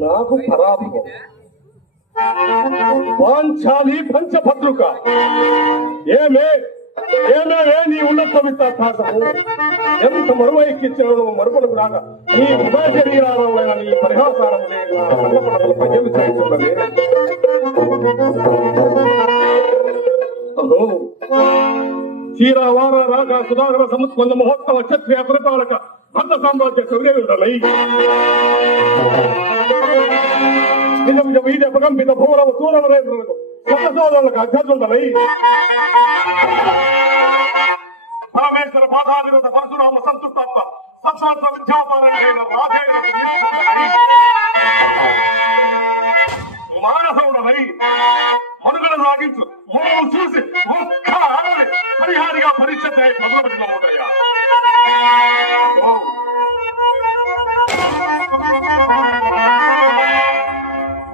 నాకు పరాభవం. పాంచాలి పంచభద్రుక ఏమే నీ ఉన్నత విశ్వాసము ఎంత మరువైకిచ్చిన మరుపులకు రాగా నీ హృదయ శరీరాలైన నీ పరిహాసాలను ఏమి చేస్తున్నది? చీరావార రాగ సుధాగర సంస్కంద మహోత్సవ క్షత్రియ పరిపాలక భద్ర సామ్రాజ్య సౌర్యయుడలై నిజ నిజ వీధ ప్రకంపిత భూరవ సూరవరేంద్రులకు సతసోదరులకు అధ్యక్షుండలై పరమేశ్వర పాదాధిరత పరశురామ సంతుష్టాత్మ సత్సాత్మ విద్యాపారైన మానసవుడలై మనుగడ సాగించు మూలం చూసి ఒక్క ఆడని పరిహారిగా పరిచయ పదవిలో ఉంటాయా?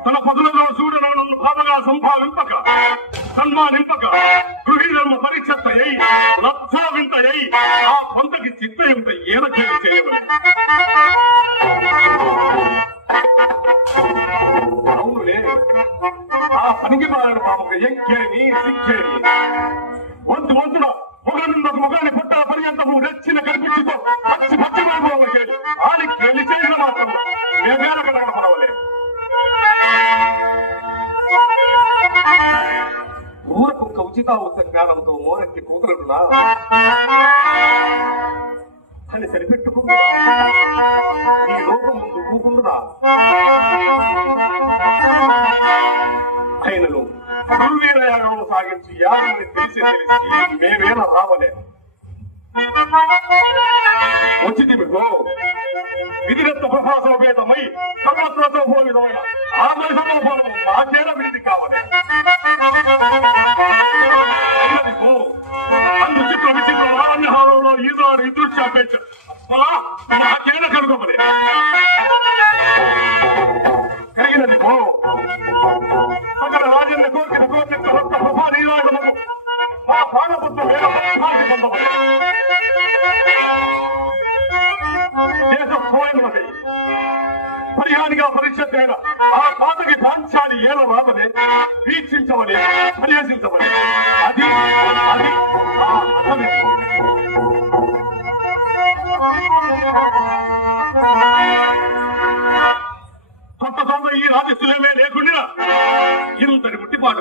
తన పదులలో సూర్యను బాధగా సంపాదింపక సన్మానింపక గృహీధర్మ పరీక్ష అయి లబ్ధవింత అయి ఆ కొంతకి చిత్తయుంత ఏదకేది చేయవలే. అవునులే, ఆ పనికి బారిన పాపకు ఎక్కేమి సిక్కేమి వంతు వంతున ముఖానికి ముఖాన్ని పుట్ట పర్యంతము రెచ్చిన కనిపించుతో పచ్చి పచ్చి వైభవంకేది ఆడి గెలి చేసిన మాత్రం మేమేల కనపడవలే. ఊరకు ఉచితావస్థ జ్ఞానంతో మోరెత్తి కూతురున్నా అని సరిపెట్టుకుంటా ఈ లోకం ముందు కూకుంటున్నా ఆయనను దుర్వీరయాగం సాగించి యాగని తెలిసి మేమేల రావలే. వచ్చింది మీకు విధిరత్న ప్రభాసోపేతమై సమస్యతో పోవిధమైన ఆదేశంలో పోవడం మాకేల విధి కావాలి. అందు చిత్ర విచిత్ర నారాయణహారంలో ఈనాడు ఈ దృశ్యాపేక్ష మాకేల కనుగొమలే కలిగినది పో సకల రాజ్యాన్ని కోరిన కోరిక రక్త ప్రభా నీలాగము మా పానపుత్రం పొందవలే. దేశ స్వయంలోని పరిహానిగా పరిషత్ అయిన ఆ పాతకి పాంచాలి ఏల రావలే, వీక్షించవలే, పర్యసించవలే. అది అది కొత్త సొంత ఈ రాజస్థులేమే లేకుండా ఇంతటి ముట్టిపాటు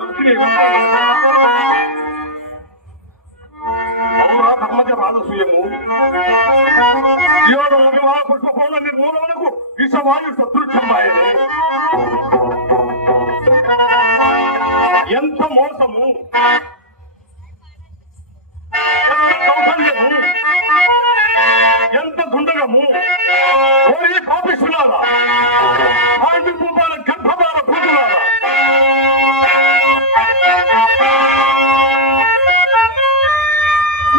అవునా ధర్మజ రాజసూయము వివాహ పుష్పపోల నిర్మూలనకు విషవాయు సదృశ్యమాయని ఎంత మోసము, ఎంత కౌశల్యము, ఎంత దుండగము! ఓరి పాపిష్టులారా, పాండిపుల గర్భభార పూజలారా,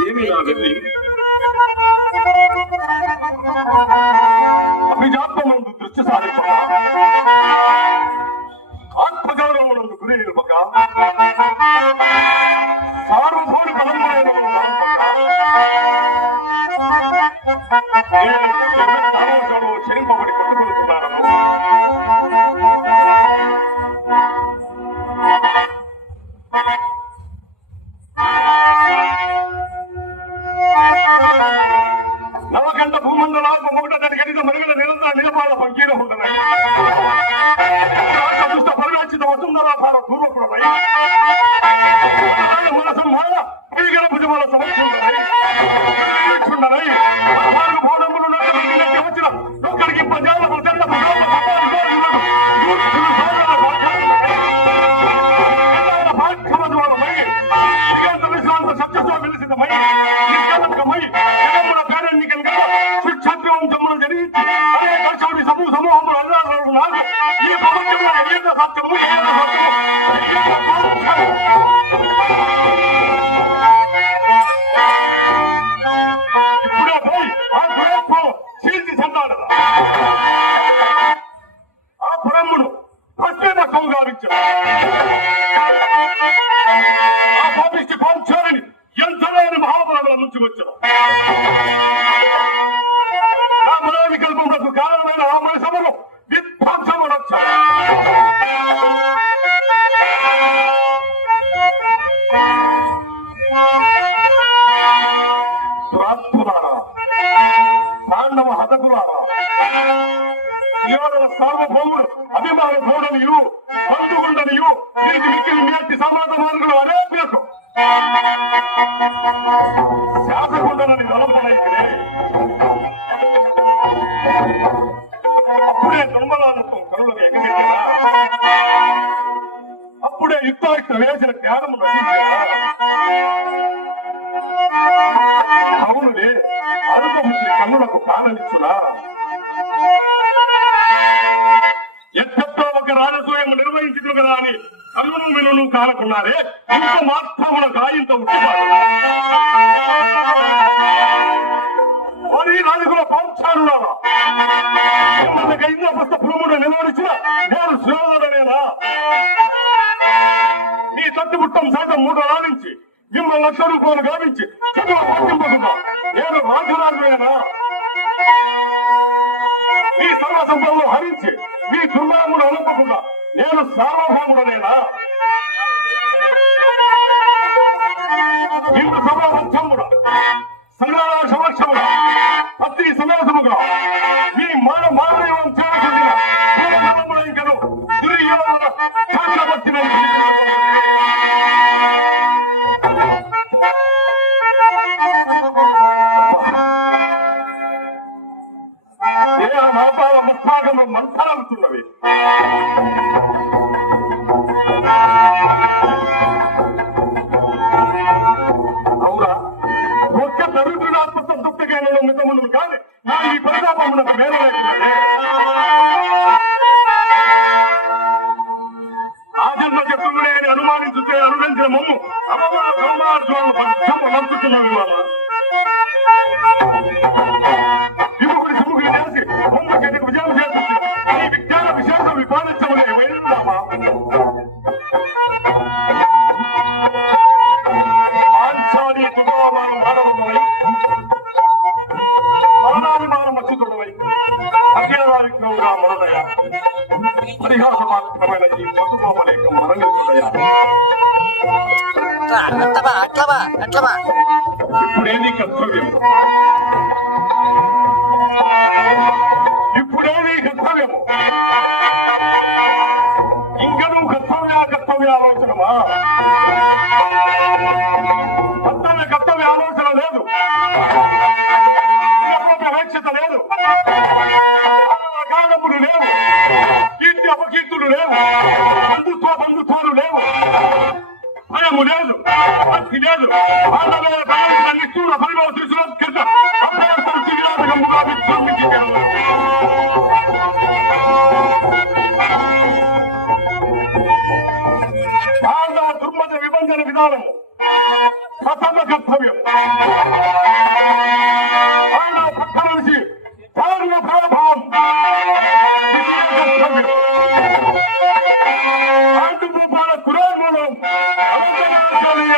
ఏమి నా వెళ్ళి అభిజాత్మందు దృష్టి సాధించగా ఆత్మగౌరవమునందు గురి నిలుపక సార్వభౌమ బలములైన క్షణింపబడి కొట్టుకుంటున్నాను. నవకండ భూమండలాత్మ ఒకటని గణిత మరుగుల నిరంతర నిలబాల పంకీర ఉంటున్నాయి. దుష్ట పరిరక్షిత వసుంధరాధార పూర్వకులమై మన సంహార పైగల భుజమాల సమక్షుండనై వచ్చిన ఒక్కడికి ప్రజాలకు విశ్రాంత సత్యతో వెలిసిదమై నా మనోవికల్పములకు కారణమైన ఆ మన సభను విధ్వంసమునొచ్చు. దురాత్ములారా, పాండవ హతకులారా, సుయోధన సార్వభౌముడు అభిమాన భౌడనియు బంధుగుండనియు వీరికి మిక్కిలి మేటి సమాజ మార్గులు అనేకులకు శాసగుండనని నలభనైతే అప్పుడే దుర్మలాలతో కరులకు ఎగగట్టినా, అప్పుడే యుక్తాయుక్త వేసిన జ్ఞానము నశించినా, అవునులే అల్పబుద్ధి కన్నులకు కాననిచ్చునా, ఎట్టో ఒక రాజసూయం నిర్వహించదు కదా అని కన్నును వినును కాలకున్నారే, ఇంత మాత్రమున గాయంత ఉట్టిపాడు మరి నాలుగుల పంచాలున్నారా ఇంద్రప్రస్థ పురమును నిలవడిచిన నేను శ్రోదనేనా? నీ తట్టుబుట్టం శాతం 3 రాణించి మిమ్మల్ని 1,00,000 రూపాయలు గావించి చదువు పట్టింపకుండా నేను రాజురాజునేనా? మీ సర్వ సంపదలు హరించి మీ దుర్మార్గుడు అనుకోకుండా నేను సార్వభౌముడనేనా? ఇందు సభా మధ్యముడా సంగ్రామ సమక్షముడా అతి సమేతముగా మీ మానవం చేయకుండా ఇంకను దుర్యోధన చక్రవర్తిని మస్తాగము మంత్రాలుతున్నవి. అవునా ఒక్క దరిద్రుడాత్మ సంతృప్తిగా మితమును కానీ నా ఈ పరితాపమునకు మేలలేకున్నది. ఆ జన్మ శత్రువునే అని అనుమానించుతే అనుసరించిన మమ్ము అవమానార్జును నంచుతున్నవి. విముఖుడి సుముఖుని చేసి ముందుకెందుకు విజయం చేస్తుంది ఈ విజ్ఞాన విశేషం విపాదించమలే వైరున్నామా? పాంచాలి దుర్భావాలు మానవులవై మానాభిమానం మచ్చుతుడవై అజ్ఞానావిక్రముగా మొదలయ్యా పరిహాస మాత్రమైన ఈ పశుభోమలేఖం మరణించుడయా. ఇప్పుడేది కర్తవ్యం, ఇప్పుడేది కర్తవ్యము, ఇంకనూ కర్తవ్య ఆలోచనమా? కర్తవ్య ఆలోచన లేదు, అపేక్షత లేదు, కాలములు లేవు, కీర్తి అపకీర్తులు లేవు, బంధుత్వాలు లేవు, భయము లేదు, భక్తి లేదు. నిష్ఠూర పరిభవ త్రిశులత్కృత విరాజకముగా విజృంభించారు. పాండవ దుర్మత విభజన విధానము ప్రథమ కర్తవ్యం. పాండవ పక్క నుంచి పాండవ ప్రభావం కర్తవ్యం. పాండు రూపాల కురాన్మూలం అవంతనాచార్య